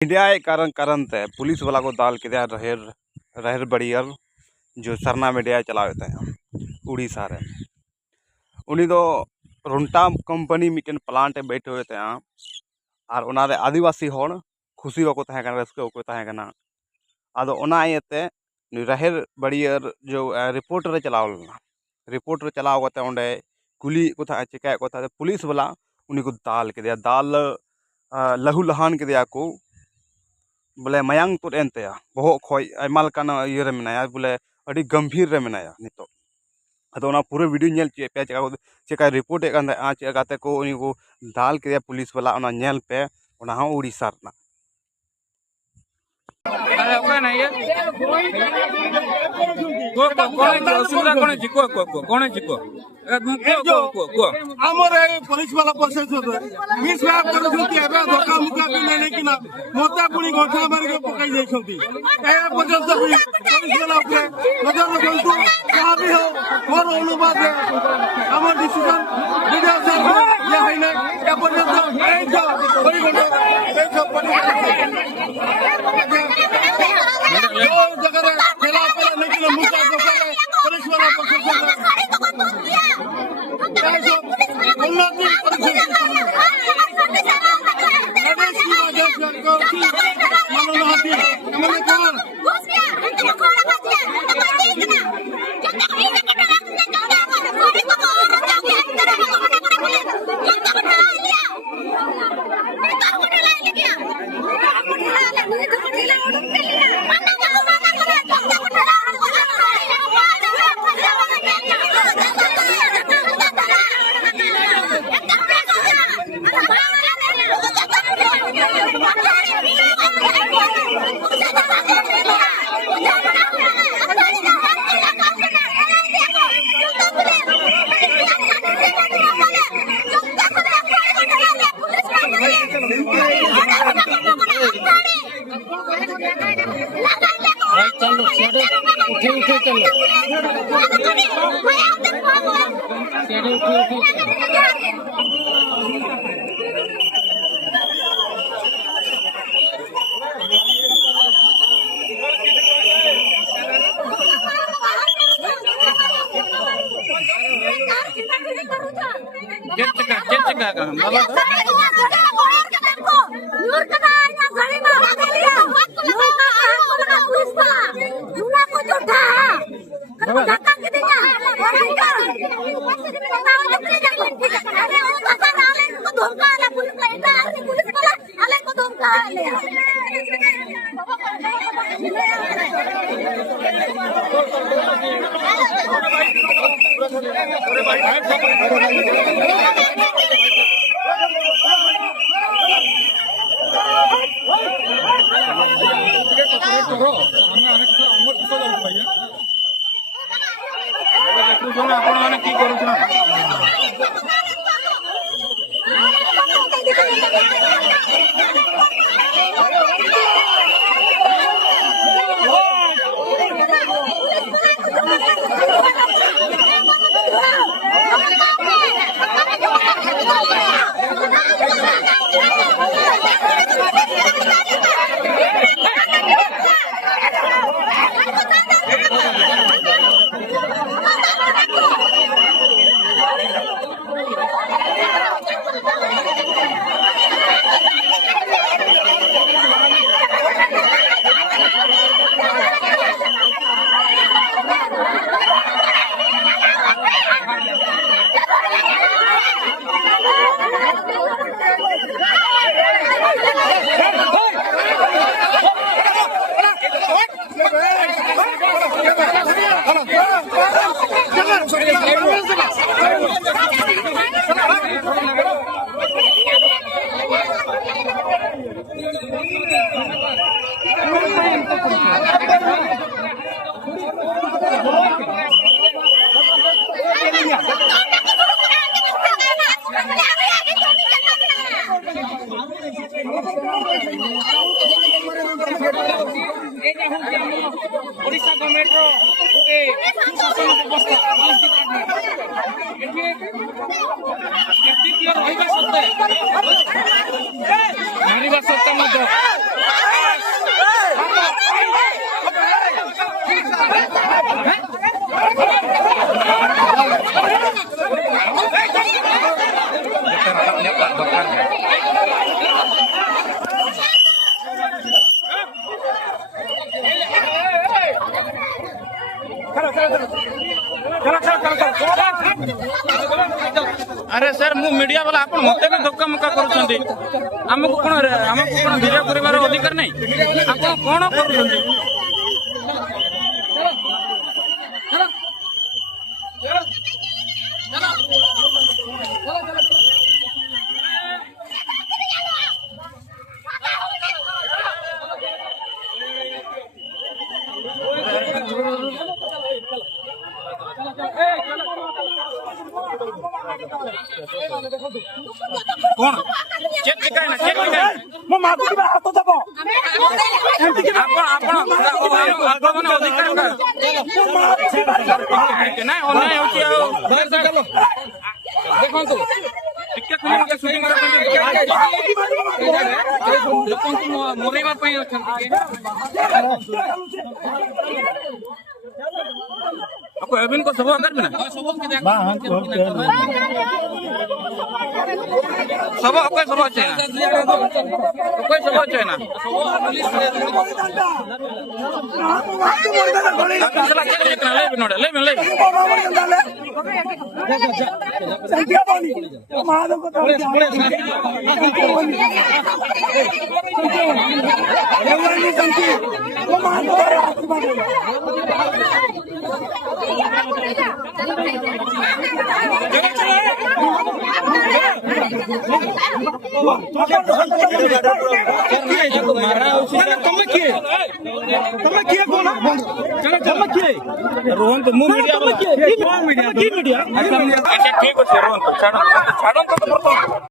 media कारण कारण ते पुलिस वाला को दाल के रहेर रहेर बड़ियर जो सरना मीडिया चलाते हैं उड़ीसा रे उनी दो रुंटा कंपनी मिटन प्लांट बैठे हुए थे और उनारे आदिवासी होड़ खुशी को तहे कना रस्के को तहे कना आदो ओना इयते रहेर बड़ियर जो रिपोर्ट रे चलावलना रिपोर्ट रे चलाव कते ओंडे कुली को था चिका को था पुलिस वाला उनी को दाल के दिया दाल लहू लहान के दिया को बोले मयांग तो एनते बहुत खोय आयमा लकान इये रे मेनाया बोले अड़ी गंभीर रे मेनाया नितो अदो ओना पूरे वीडियो नेल चे पे चेका रिपोर्ट ए कांदे आ चेकाते को उनी को दाल के पुलिस वाला ओना नेल पे ओना हो उड़ीसा रना अरे कोई नहीं है कौन असुविधा कौन जी कौन जी को हमर पुलिस वाला प्रोसेस होता मिस व्याप कर जोती एबे धक्का मुक्का भी नहीं कि ना मोता पुनी गोठा मार के पकाई जाई छथि ए पर्यंत भी पुलिस वाला ऊपर नजर रखंतु कहा भी हो मोर अनुवाद है हमर डिसीजन मीडिया से या है ना ए पर्यंत ए जो बड़ी घंटा ए जो जो जगह खेला पर नहीं कि मुद्दा जो करे पुलिस वाला प्रोसेस ओडिशा गवर्नमेंट रो गोटे सुशासन व्यवस्था पुलिस डिपार्टमेंट एठी व्यक्ति रहिबा सत्ते मानिबा सत्ता मध्य अरे सर मु मीडिया वाला आपण मते भी धक्का मुक्का करूछंती हमको कोन वीडियो करिवार अधिकार नहीं आपण कोन करूछंती कौन चेक दिखाए ना चेक दिखाए मो मागुरी बा हाथ दबो आपण अधिकार ना अन्याय होची देखंतु टिके खुली के शूटिंग लोकंकु मोरेबा पई अछंती आपको एबिन को सब कर बिना सब आपको सब अच्छे ना कोई सब अच्छे ना चला चेक ले बिनोड़े ले रोहन तो मुंह मीडिया ठीक है रोहन छाड़ो